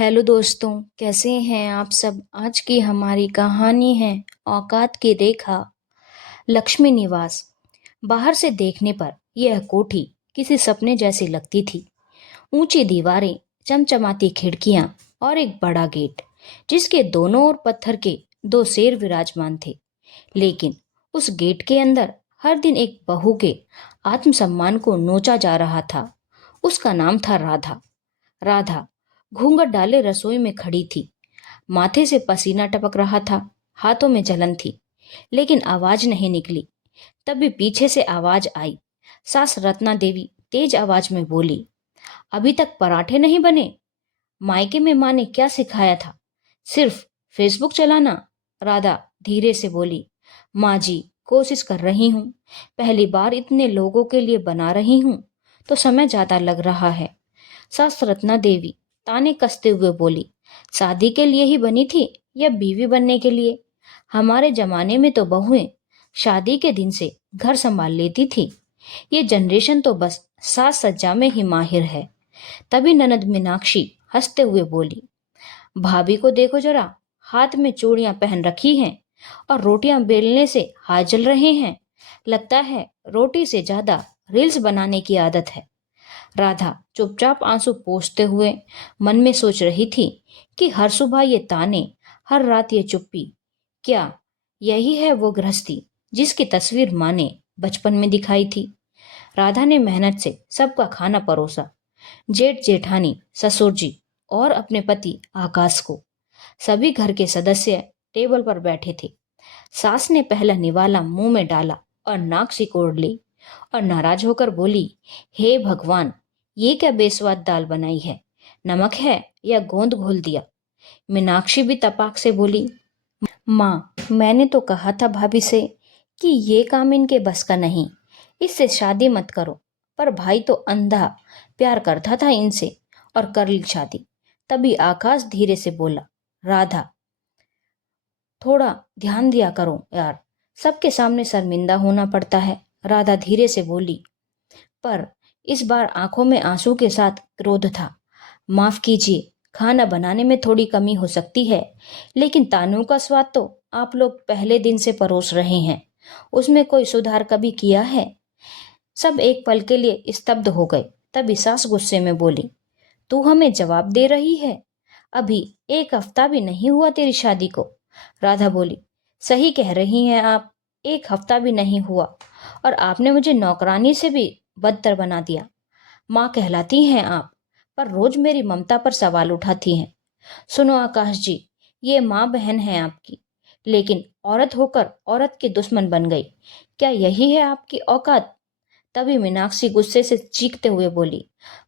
Hello दोस्तों, कैसे हैं आप सब। आज की हमारी कहानी है औकात की रेखा। लक्ष्मी निवास। बाहर से देखने पर यह कोठी किसी सपने जैसी लगती थी। ऊंची दीवारें, चमचमाती खिड़कियां और एक बड़ा गेट जिसके दोनों ओर पत्थर के दो शेर विराजमान थे। लेकिन उस गेट के अंदर हर दिन एक बहू के आत्मसम्मान को नोचा जा रहा था। उसका नाम था राधा। राधा घूंघट डाले रसोई में खड़ी थी। माथे से पसीना टपक रहा था, हाथों में जलन थी, लेकिन आवाज नहीं निकली। तभी पीछे से आवाज आई। सास रत्ना देवी तेज आवाज में बोली, अभी तक पराठे नहीं बने? मायके में माँ ने क्या सिखाया था? सिर्फ फेसबुक चलाना? राधा धीरे से बोली, माँ जी, कोशिश कर रही हूँ। पहली बार इतने लोगों के लिए बना रही हूँ तो समय ज्यादा लग रहा है। सास रत्ना देवी ताने कसते हुए बोली, शादी के लिए ही बनी थी या बीवी बनने के लिए? हमारे जमाने में तो बहुएं शादी के दिन से घर संभाल लेती थी। ये जनरेशन तो बस साज सज्जा में ही माहिर है। तभी ननद मीनाक्षी हंसते हुए बोली, भाभी को देखो जरा, हाथ में चूड़ियां पहन रखी हैं और रोटियां बेलने से हाथ जल रहे हैं। लगता है रोटी से ज्यादा रील्स बनाने की आदत है। राधा चुपचाप आंसू पोंछते हुए मन में सोच रही थी कि हर सुबह ये ताने, हर रात ये चुप्पी, क्या यही है वो गृहस्थी जिसकी तस्वीर माँ ने बचपन में दिखाई थी। राधा ने मेहनत से सबका खाना परोसा, जेठ जेठानी, ससुर जी और अपने पति आकाश को। सभी घर के सदस्य टेबल पर बैठे थे। सास ने पहला निवाला मुंह में डाला और नाक सिकोड़ ली और नाराज होकर बोली, हे भगवान, ये क्या बेस्वाद दाल बनाई है? नमक है या गोंद घोल दिया? मीनाक्षी भी तपाक से बोली, माँ, मैंने तो कहा था भाभी से कि ये काम इनके बस का नहीं, इससे शादी मत करो। पर भाई तो अंधा प्यार करता था इनसे और कर ली शादी। तभी आकाश धीरे से बोला, राधा, थोड़ा ध्यान दिया करो यार, सबके सामने शर्मिंदा होना पड़ता है। राधा धीरे से बोली, पर इस बार आंखों में आंसू के साथ क्रोध था। माफ कीजिए, खाना बनाने में थोड़ी कमी हो सकती है, लेकिन तानू का स्वाद तो आप लोग पहले दिन से परोस रहे हैं। उसमें कोई सुधार कभी किया है? सब एक पल के लिए स्तब्ध हो गए। तभी सास गुस्से में बोली, तू हमें जवाब दे रही है? अभी एक हफ्ता भी नहीं हुआ तेरी शादी को। राधा बोली, सही कह रही हैं आप, एक हफ्ता भी नहीं हुआ और आपने मुझे नौकरानी से भी बदतर बना दिया। माँ कहलाती हैं आप, पर रोज मेरी ममता पर सवाल उठाती हैं। सुनो आकाश जी, ये माँ बहन है आपकी, लेकिन औरत होकर औरत की दुश्मन बन गई। क्या यही है आपकी औकात? तभी मीनाक्षी गुस्से से चीखते हुए बोली,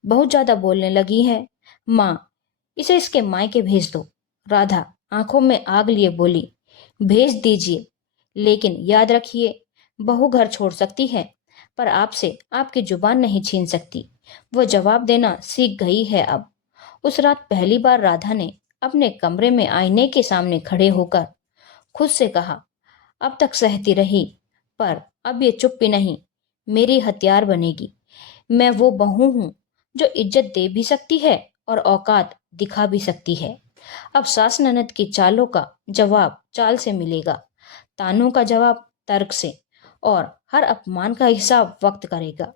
बहुत ज्यादा बोलने लगी है माँ, इसे इसके मायके भेज दो। राधा आंखों में आग लिए बोली, भेज दीजिए, लेकिन याद रखिए, बहू घर छोड़ सकती है, पर आपसे आपकी जुबान नहीं छीन सकती। वो जवाब देना सीख गई है अब। उस रात पहली बार राधा ने अपने कमरे में आईने के सामने खड़े होकर खुद से कहा, अब तक सहती रही, पर अब ये चुप्पी नहीं, मेरी हथियार बनेगी। मैं वो बहू हूं जो इज्जत दे भी सकती है और औकात दिखा भी सकती है। अब सास ननद की चालों का जवाब चाल से मिलेगा, तानों का जवाब तर्क से, और हर अपमान का हिसाब वक्त करेगा।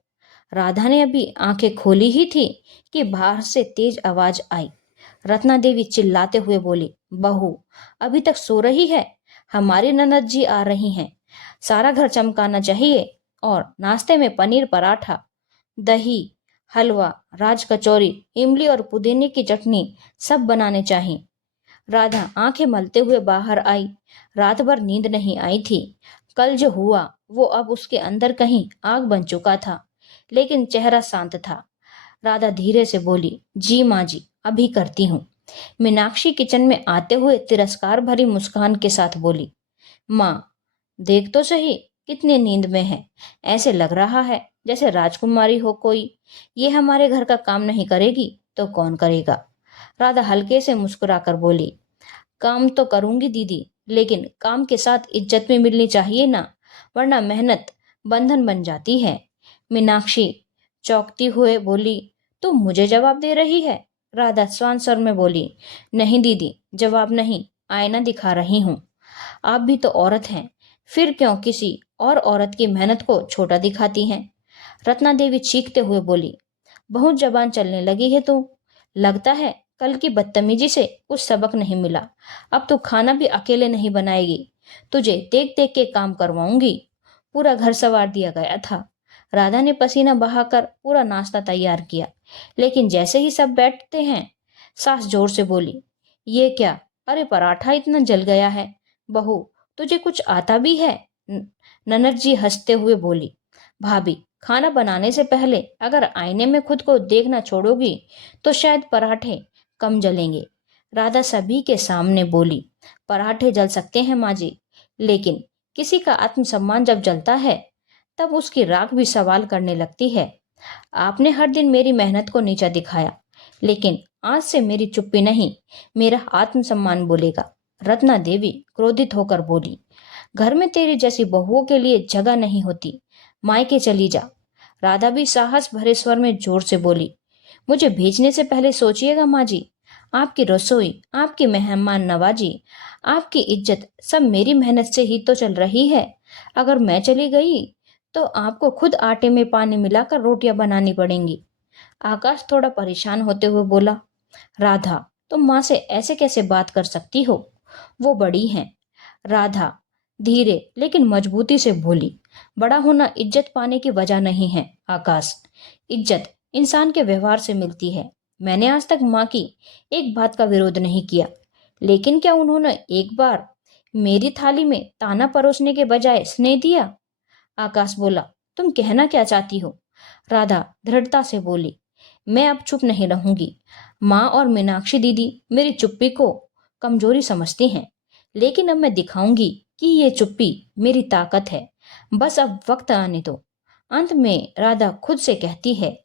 राधा ने अभी आंखें खोली ही थी कि बाहर से तेज आवाज आई। रत्ना देवी चिल्लाते हुए बोली, बहू अभी तक सो रही है? हमारी ननद जी आ रही हैं। सारा घर चमकाना चाहिए और नाश्ते में पनीर पराठा, दही, हलवा, राज कचौरी, इमली और पुदीने की चटनी सब बनाने चाहिए। राधा आंखें मलते हुए बाहर आई। रात भर नींद नहीं आई थी। कल जो हुआ वो अब उसके अंदर कहीं आग बन चुका था, लेकिन चेहरा शांत था। राधा धीरे से बोली, जी माँ जी, अभी करती हूँ। मीनाक्षी किचन में आते हुए तिरस्कार भरी मुस्कान के साथ बोली, माँ, देख तो सही कितनी नींद में है। ऐसे लग रहा है जैसे राजकुमारी हो कोई। ये हमारे घर का काम नहीं करेगी तो कौन करेगा? राधा हल्के से मुस्कुराकर बोली, काम तो करूंगी दीदी, लेकिन काम के साथ इज्जत भी मिलनी चाहिए ना, वरना मेहनत बंधन बन जाती है। मीनाक्षी चौंकती हुए बोली, तुम मुझे जवाब दे रही है? राधा स्वान स्वर में बोली। नहीं दीदी, जवाब नहीं, आईना दिखा रही हूँ। आप भी तो औरत हैं, फिर क्यों किसी और औरत की मेहनत को छोटा दिखाती हैं? रत्ना देवी चीखते हुए बोली। बहुत जबान चलने लगी है तू। लगता है कल की बदतमीजी से कुछ सबक नहीं मिला। अब तो खाना भी अकेले नहीं बनाएगी, तुझे देख देख के काम करवाऊंगी। पूरा घर सवार दिया गया था। राधा ने पसीना बहाकर पूरा नाश्ता तैयार किया, लेकिन जैसे ही सब बैठते हैं, सास जोर से बोली, ये क्या? अरे पराठा इतना जल गया है। बहू, तुझे कुछ आता भी है? ननद जी हंसते हुए बोली, भाभी, खाना बनाने से पहले अगर आईने में खुद को देखना छोड़ोगी तो शायद पराठे कम जलेंगे। राधा सभी के सामने बोली, पराठे जल सकते हैं माँ जी, लेकिन किसी का आत्मसम्मान जब जलता है तब उसकी राख भी सवाल करने लगती है। आपने हर दिन मेरी मेहनत को नीचा दिखाया, लेकिन आज से मेरी चुप्पी नहीं, मेरा आत्मसम्मान बोलेगा। रत्ना देवी क्रोधित होकर बोली, घर में तेरी जैसी बहुओं के लिए जगह नहीं होती, मायके चली जा। राधा भी साहस भरे स्वर में जोर से बोली, मुझे भेजने से पहले सोचिएगा माँ जी। आपकी रसोई, आपकी मेहमान नवाजी, आपकी इज्जत सब मेरी मेहनत से ही तो चल रही है। अगर मैं चली गई तो आपको खुद आटे में पानी मिलाकर रोटियां बनानी पड़ेंगी। आकाश थोड़ा परेशान होते हुए बोला, राधा, तुम माँ से ऐसे कैसे बात कर सकती हो? वो बड़ी हैं। राधा धीरे लेकिन मजबूती से बोली, बड़ा होना इज्जत पाने की वजह नहीं है आकाश। इज्जत इंसान के व्यवहार से मिलती है। मैंने आज तक माँ की एक बात का विरोध नहीं किया, लेकिन क्या उन्होंने एक बार मेरी थाली में ताना परोसने के बजाय स्नेह दिया? आकाश बोला, तुम कहना क्या चाहती हो? राधा दृढ़ता से बोली, मैं अब चुप नहीं रहूंगी। माँ और मीनाक्षी दीदी मेरी चुप्पी को कमजोरी समझती हैं, लेकिन अब मैं दिखाऊंगी कि ये चुप्पी मेरी ताकत है। बस अब वक्त आने दो। अंत में राधा खुद से कहती है,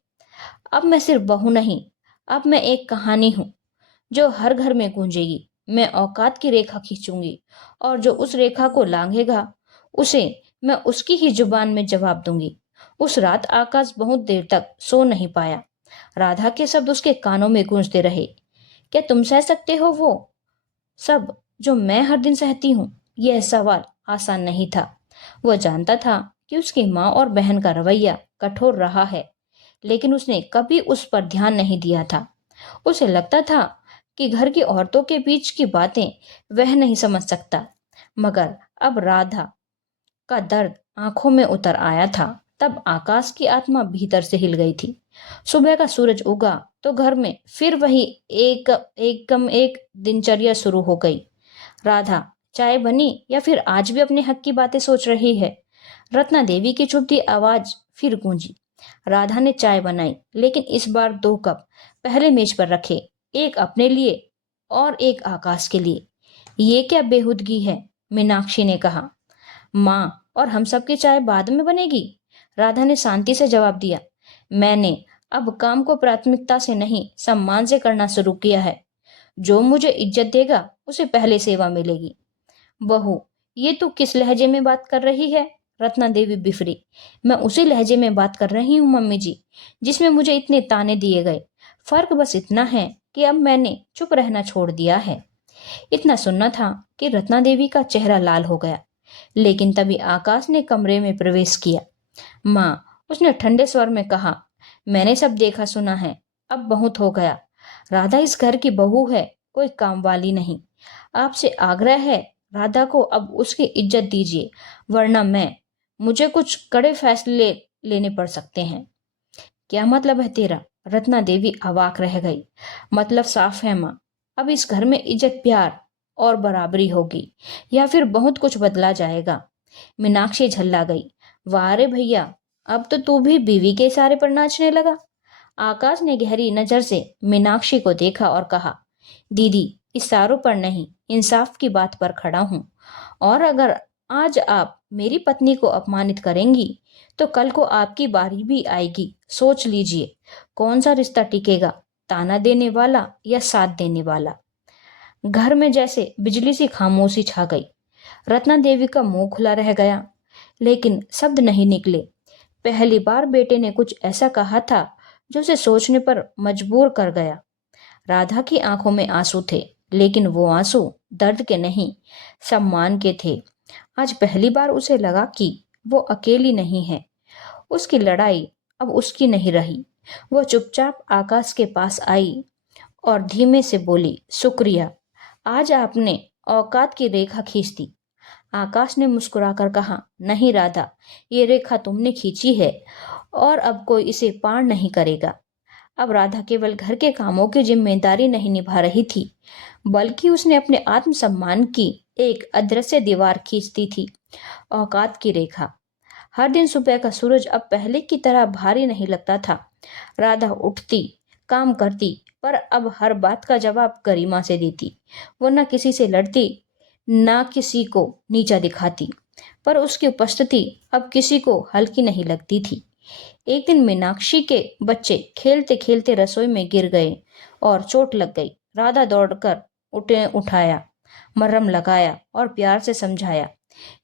अब मैं सिर्फ बहू नहीं, अब मैं एक कहानी हूँ जो हर घर में गूंजेगी। मैं औकात की रेखा खींचूंगी, और जो उस रेखा को लांघेगा उसे मैं उसकी ही जुबान में जवाब दूंगी। उस रात आकाश बहुत देर तक सो नहीं पाया। राधा के शब्द उसके कानों में गूंजते रहे। क्या तुम सह सकते हो वो सब जो मैं हर दिन सहती हूँ? यह सवाल आसान नहीं था। वह जानता था कि उसकी माँ और बहन का रवैया कठोर रहा है, लेकिन उसने कभी उस पर ध्यान नहीं दिया था। उसे लगता था कि घर की औरतों के बीच की बातें वह नहीं समझ सकता। मगर अब राधा का दर्द आंखों में उतर आया था। तब आकाश की आत्मा भीतर से हिल गई थी। सुबह का सूरज उगा तो घर में फिर वही एक दिनचर्या शुरू हो गई। राधा, चाय बनी या फिर आज भी अपने हक की बातें सोच रही है? रत्ना देवी की चुभती आवाज फिर गूंजी। राधा ने चाय बनाई, लेकिन इस बार 2 कप पहले मेज पर रखे, एक अपने लिए और एक आकाश के लिए। ये क्या बेहूदगी है? मीनाक्षी ने कहा। माँ, और हम सबकी चाय बाद में बनेगी। राधा ने शांति से जवाब दिया, मैंने अब काम को प्राथमिकता से नहीं, सम्मान से करना शुरू किया है। जो मुझे इज्जत देगा उसे पहले सेवा मिलेगी। बहू, ये तू किस लहजे में बात कर रही है? रत्ना देवी बिफरी। मैं उसी लहजे में बात कर रही हूँ मम्मी जी, जिसमें मुझे इतने ताने दिए गए। फर्क बस इतना है कि अब मैंने चुप रहना छोड़ दिया है। इतना सुनना था कि रत्ना देवी का चेहरा लाल हो गया, लेकिन तभी आकाश ने कमरे में प्रवेश किया। माँ, उसने ठंडे स्वर में कहा, मैंने सब देखा सुना है, अब बहुत हो गया। राधा इस घर की बहू है, कोई काम वाली नहीं। आपसे आग्रह है, राधा को अब उसकी इज्जत दीजिए, वरना मुझे कुछ कड़े फैसले लेने पड़ सकते हैं। क्या मतलब है तेरा? रत्ना देवी अवाक रह गई। मतलब साफ है माँ, अब इस घर में इज्जत, प्यार और बराबरी होगी, या फिर बहुत कुछ बदला जाएगा। मीनाक्षी झल्ला गई। वाह रे भैया, अब तो तू भी बीवी के इशारे पर नाचने लगा। आकाश ने गहरी नजर से मीनाक्षी को देखा और कहा, दीदी, इशारों पर नहीं, इंसाफ की बात पर खड़ा हूं। और अगर आज आप मेरी पत्नी को अपमानित करेंगी तो कल को आपकी बारी भी आएगी। सोच लीजिए, कौन सा रिश्ता टिकेगा, ताना देने वाला या साथ देने वाला? घर में जैसे बिजली सी खामोशी छा गई। रत्ना देवी का मुंह खुला रह गया, लेकिन शब्द नहीं निकले। पहली बार बेटे ने कुछ ऐसा कहा था जो उसे सोचने पर मजबूर कर गया। राधा की आंखों में आंसू थे, लेकिन वो आंसू दर्द के नहीं, सम्मान के थे। आज पहली बार उसे लगा कि वो अकेली नहीं है। उसकी लड़ाई अब उसकी नहीं रही। वो चुपचाप आकाश के पास आई और धीमे से बोली, शुक्रिया, आज आपने औकात की रेखा खींच दी। आकाश ने मुस्कुराकर कहा, नहीं राधा, ये रेखा तुमने खींची है और अब कोई इसे पार नहीं करेगा। अब राधा केवल घर के कामों की जिम्मेदारी नहीं निभा रही थी, बल्कि उसने अपने आत्मसम्मान की एक अदृश्य दीवार खींचती थी, औकात की रेखा। हर दिन सुबह का सूरज अब पहले की तरह भारी नहीं लगता था। राधा उठती, काम करती, पर अब हर बात का जवाब गरिमा से देती। वो न किसी से लड़ती, ना किसी को नीचा दिखाती, पर उसकी उपस्थिति अब किसी को हल्की नहीं लगती थी। एक दिन मीनाक्षी के बच्चे खेलते खेलते रसोई में गिर गए और चोट लग गई। राधा दौड़कर उठाया, मरहम लगाया और प्यार से समझाया।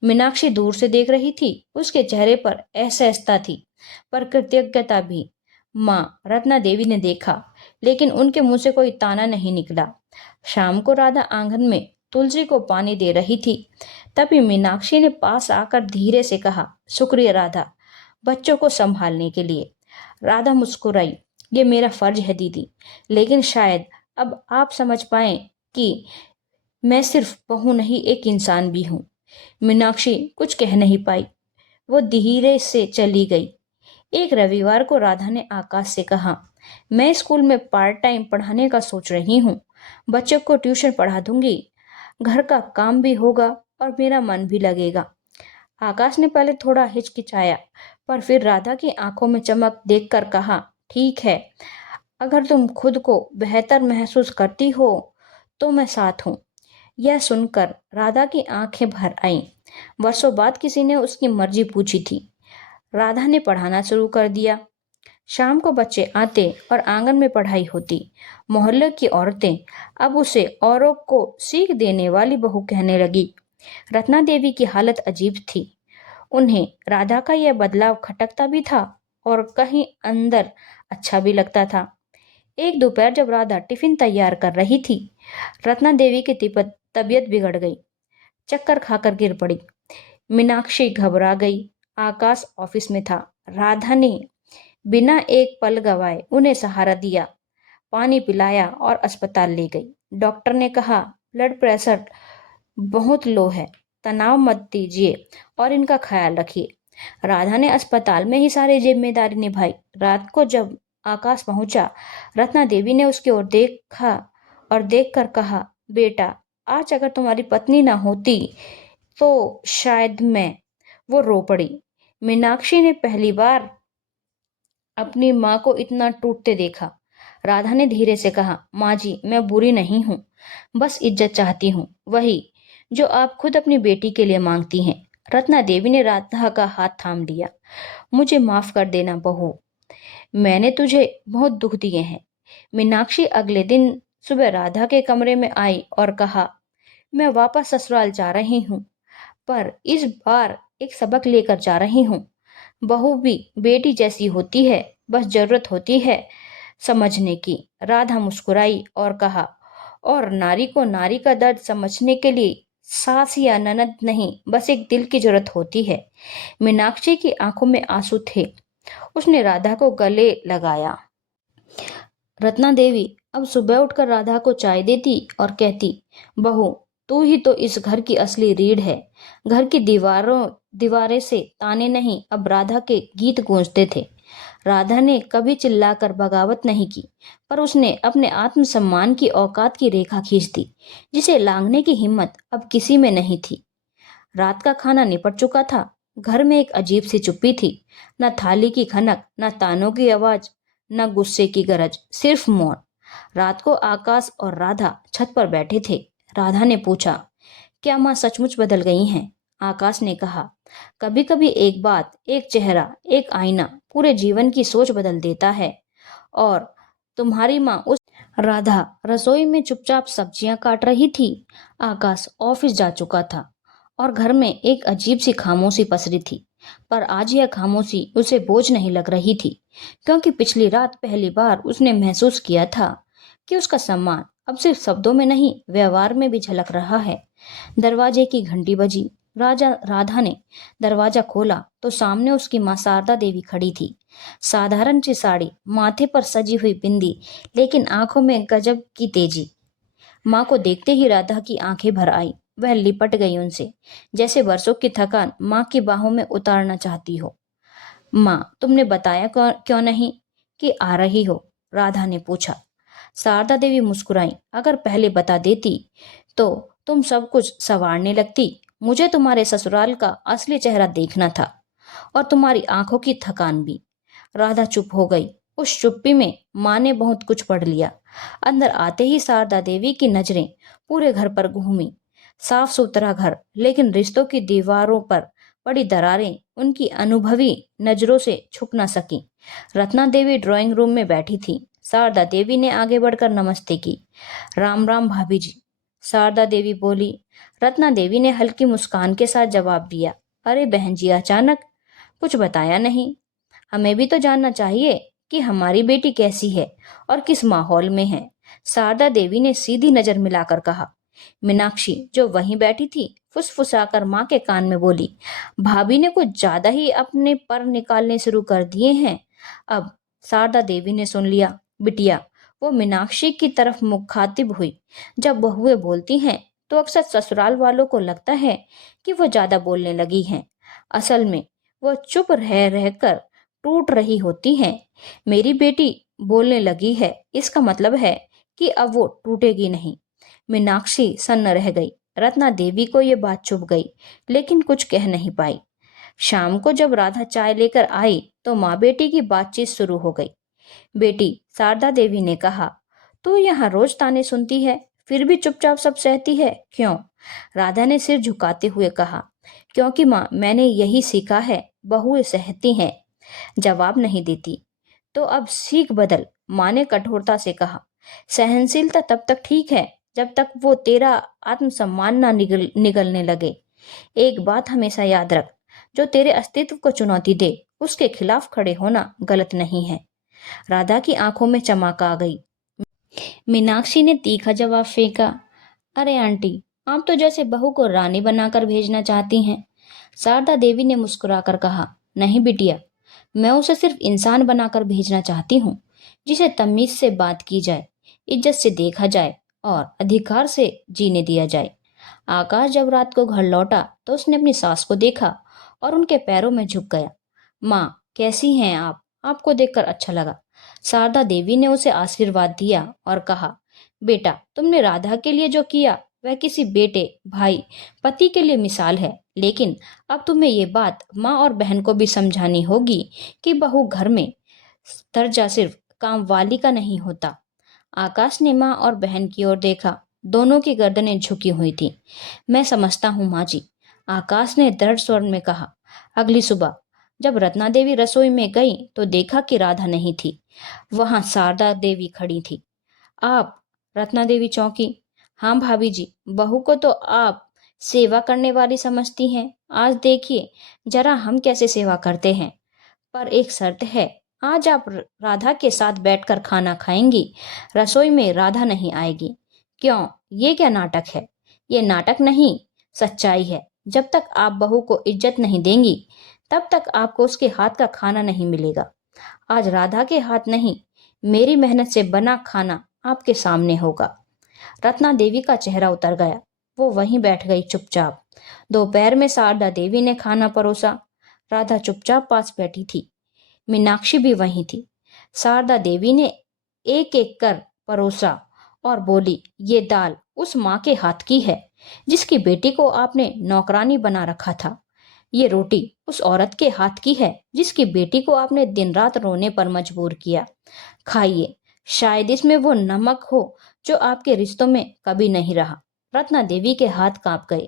मीनाक्षी दूर से देख रही थी, उसके चेहरे पर असहजता थी, पर कृतज्ञता भी। माँ रत्ना देवी ने देखा, लेकिन उनके मुंह से कोई ताना नहीं निकला। शाम को राधा आंगन में तुलसी को पानी दे रही थी, तभी मीनाक्षी ने पास आकर धीरे से कहा, शुक्रिया राधा, बच्चों को संभालने के लिए। राधा मुस्कुराई, ये मेरा फर्ज है दीदी, लेकिन शायद अब आप समझ पाए कि मैं सिर्फ बहू नहीं, एक इंसान भी हूँ। मीनाक्षी कुछ कह नहीं पाई, वो धीरे से चली गई। एक रविवार को राधा ने आकाश से कहा, मैं स्कूल में पार्ट टाइम पढ़ाने का सोच रही हूँ। बच्चों को ट्यूशन पढ़ा दूंगी, घर का काम भी होगा और मेरा मन भी लगेगा। आकाश ने पहले थोड़ा हिचकिचाया, पर फिर राधा की आंखों में चमक देखकर कहा, ठीक है, अगर तुम खुद को बेहतर महसूस करती हो तो मैं साथ हूँ। यह सुनकर राधा की आंखें भर आईं। वर्षों बाद किसी ने उसकी मर्जी पूछी थी। राधा ने पढ़ाना शुरू कर दिया। शाम को बच्चे आते और आंगन में पढ़ाई होती। मोहल्ले की औरतें अब उसे औरों को सीख देने वाली बहू कहने लगी। रत्ना देवी की हालत अजीब थी। उन्हें राधा का यह बदलाव खटकता भी था और कहीं अंदर अच्छा भी लगता था। एक दोपहर जब राधा टिफिन तैयार कर रही थी, रत्ना देवी की तबीयत बिगड़ गई। चक्कर खाकर गिर पड़ी। मीनाक्षी घबरा गई। आकाश ऑफिस में था। राधा ने बिना एक पल गवाए उन्हें सहारा दिया, पानी पिलाया और अस्पताल ले गई। डॉक्टर ने कहा, ब्लड प्रेशर बहुत लो है, तनाव मत दीजिए और इनका ख्याल रखिए। राधा ने अस्पताल में ही सारी जिम्मेदारी निभाई। रात को जब आकाश पहुंचा, रत्ना देवी ने उसकी ओर देखा और देखकर कहा, बेटा, आज अगर तुम्हारी पत्नी ना होती तो शायद मैं। वो रो पड़ी। मीनाक्षी ने पहली बार अपनी माँ को इतना टूटते देखा। राधा ने धीरे से कहा, माँ जी, मैं बुरी नहीं हूँ, बस इज्जत चाहती हूँ, वही जो आप खुद अपनी बेटी के लिए मांगती हैं। रत्ना देवी ने राधा का हाथ थाम लिया। मुझे माफ कर देना बहू, मैंने तुझे बहुत दुख दिए हैं। मीनाक्षी अगले दिन सुबह राधा के कमरे में आई और कहा, मैं वापस ससुराल जा रही हूँ, पर इस बार एक सबक लेकर जा रही हूँ। बहू भी बेटी जैसी होती है, बस जरूरत होती है समझने की। राधा मुस्कुराई और कहा, और नारी को नारी का दर्द समझने के लिए सास या ननद नहीं, बस एक दिल की जरूरत होती है। मीनाक्षी की आंखों में आंसू थे। उसने राधा को गले लगाया। रत्ना देवी अब सुबह उठकर राधा को चाय देती और कहती, बहू, तू ही तो इस घर की असली रीढ़ है। घर की दीवारें से ताने नहीं, अब राधा के गीत गूंजते थे। राधा ने कभी चिल्लाकर बगावत नहीं की, पर उसने अपने आत्मसम्मान की औकात की रेखा खींच दी, जिसे लांघने की हिम्मत अब किसी में नहीं थी। रात का खाना निपट चुका था। घर में एक अजीब सी चुप्पी थी। न थाली की खनक, न तानों की आवाज, न गुस्से की गरज, सिर्फ मौन। रात को आकाश और राधा छत पर बैठे थे। राधा ने पूछा, क्या माँ सचमुच बदल गई हैं? आकाश ने कहा, कभी कभी एक बात, एक चेहरा, एक आईना पूरे जीवन की सोच बदल देता है। और तुम्हारी माँ उस। राधा रसोई में चुपचाप सब्जियां काट रही थी। आकाश ऑफिस जा चुका था और घर में एक अजीब सी खामोशी पसरी थी। पर आज यह खामोशी उसे बोझ नहीं लग रही थी, क्योंकि पिछली रात पहली बार उसने महसूस किया था कि उसका सम्मान अब सिर्फ शब्दों में नहीं, व्यवहार में भी झलक रहा है। दरवाजे की घंटी बजी। राधा ने दरवाजा खोला तो सामने उसकी माँ शारदा देवी खड़ी थी। साधारण सी साड़ी, माथे पर सजी हुई बिंदी, लेकिन आंखों में गजब की तेजी। माँ को देखते ही राधा की आंखें भर आई। वह लिपट गई उनसे, जैसे वर्षों की थकान माँ की बाहों में उतारना चाहती हो। माँ, तुमने बताया क्यों नहीं कि आ रही हो? राधा ने पूछा। शारदा देवी मुस्कुराई। अगर पहले बता देती तो तुम सब कुछ संवारने लगती। मुझे तुम्हारे ससुराल का असली चेहरा देखना था, और तुम्हारी आंखों की थकान भी। राधा चुप हो गई। उस चुप्पी में माँ ने बहुत कुछ पढ़ लिया। अंदर आते ही शारदा देवी की नजरें पूरे घर पर घूमी। साफ सुथरा घर, लेकिन रिश्तों की दीवारों पर पड़ी दरारें उनकी अनुभवी नजरों से छुप न सकी। रत्ना देवी ड्राइंग रूम में बैठी थी। शारदा देवी ने आगे बढ़कर नमस्ते की। राम राम भाभी जी, शारदा देवी बोली। रत्ना देवी ने हल्की मुस्कान के साथ जवाब दिया। अरे बहन जी, अचानक कुछ बताया नहीं। हमें भी तो जानना चाहिए कि हमारी बेटी कैसी है और किस माहौल में है। शारदा देवी ने सीधी नजर मिलाकर कहा। मीनाक्षी, जो वहीं बैठी थी, फुसफुसाकर माँ के कान में बोली, भाभी ने कुछ ज्यादा ही अपने पर निकालने शुरू कर दिए हैं अब। शारदा देवी ने सुन लिया। बिटिया, वो मीनाक्षी की तरफ मुखातिब हुई। जब बहुएं बोलती हैं तो अक्सर ससुराल वालों को लगता है कि वो ज्यादा बोलने लगी हैं। असल में वो चुप रह रहकर टूट रही होती हैं। मेरी बेटी बोलने लगी है, इसका मतलब है कि अब वो टूटेगी नहीं। मीनाक्षी सन्न रह गई। रत्ना देवी को ये बात चुभ गई, लेकिन कुछ कह नहीं पाई। शाम को जब राधा चाय लेकर आई तो माँ बेटी की बातचीत शुरू हो गई। बेटी, शारदा देवी ने कहा, तू यहाँ रोज ताने सुनती है, फिर भी चुपचाप सब सहती है, क्यों? राधा ने सिर झुकाते हुए कहा, क्योंकि माँ, मैंने यही सीखा है, बहुएं सहती हैं, जवाब नहीं देती। तो अब सीख बदल, माँ ने कठोरता से कहा। सहनशीलता तब तक ठीक है जब तक वो तेरा आत्मसम्मान ना निगलने लगे। एक बात हमेशा याद रख, जो तेरे अस्तित्व को चुनौती दे, उसके खिलाफ खड़े होना गलत नहीं है। राधा की आंखों में चमक आ गई। मीनाक्षी ने तीखा जवाब फेंका। अरे आंटी, आप तो जैसे बहू को रानी बनाकर भेजना चाहती हैं। शारदा देवी ने मुस्कुराकर कहा, नहीं बिटिया, मैं उसे सिर्फ इंसान बनाकर भेजना चाहती हूँ, जिसे तमीज से बात की जाए, इज्जत से देखा जाए और अधिकार से जीने दिया जाए। आकाश जब रात को घर लौटा तो उसने अपनी सास को देखा और उनके पैरों में झुक गया। माँ, कैसी हैं आप? आपको देखकर अच्छा लगा। शारदा देवी ने उसे आशीर्वाद दिया और कहा, बेटा, तुमने राधा के लिए जो किया वह किसी बेटे, भाई, पति के लिए मिसाल है। लेकिन अब तुम्हें ये बात माँ और बहन को भी समझानी होगी कि बहू घर में दर्जा सिर्फ काम वाली का नहीं होता। आकाश ने माँ और बहन की ओर देखा। दोनों की गर्दनें झुकी हुई थी। मैं समझता हूँ माँ जी, आकाश ने दृढ़ स्वर में कहा। अगली सुबह जब रत्ना देवी रसोई में गई तो देखा कि राधा नहीं थी। वहां शारदा देवी खड़ी थी। आप? रत्ना देवी चौंकी। हाँ भाभी जी, बहू को तो आप सेवा करने वाली समझती हैं। आज देखिए जरा हम कैसे सेवा करते हैं। पर एक शर्त है, आज आप राधा के साथ बैठकर खाना खाएंगी। रसोई में राधा नहीं आएगी। क्यों? ये क्या नाटक है? ये नाटक नहीं, सच्चाई है। जब तक आप बहू को इज्जत नहीं देंगी, तब तक आपको उसके हाथ का खाना नहीं मिलेगा। आज राधा के हाथ नहीं, मेरी मेहनत से बना खाना आपके सामने होगा। रत्ना देवी का चेहरा उतर गया। वो वहीं बैठ गई चुपचाप। दोपहर में शारदा देवी ने खाना परोसा। राधा चुपचाप पास बैठी थी। मीनाक्षी भी वहीं थी। शारदा देवी ने एक एक कर परोसा और बोली, ये दाल उस माँ के हाथ की है जिसकी बेटी को आपने नौकरानी बना रखा था। ये रोटी उस औरत के हाथ की है जिसकी बेटी को आपने दिन रात रोने पर मजबूर किया। खाइए, शायद इसमें वो नमक हो जो आपके रिश्तों में कभी नहीं रहा। रत्ना देवी के हाथ कांप गए।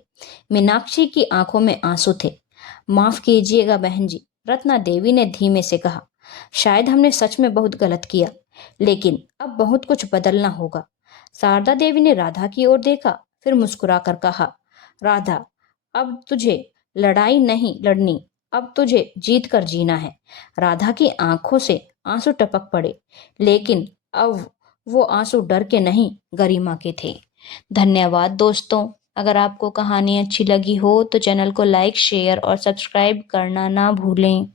मीनाक्षी की आंखों में आंसू थे। माफ कीजिएगा बहन जी, रत्ना देवी ने धीमे से कहा। शायद हमने सच में बहुत गलत किया, लेकिन अब बहुत कुछ बदलना होगा। शारदा देवी ने राधा की ओर देखा, फिर मुस्कुराकर कहा, राधा, अब तुझे लड़ाई नहीं लड़नी, अब तुझे जीत कर जीना है। राधा की आंखों से आंसू टपक पड़े, लेकिन अब वो आंसू डर के नहीं, गरिमा के थे। धन्यवाद दोस्तों। अगर आपको कहानी अच्छी लगी हो तो चैनल को लाइक, शेयर और सब्सक्राइब करना ना भूलें।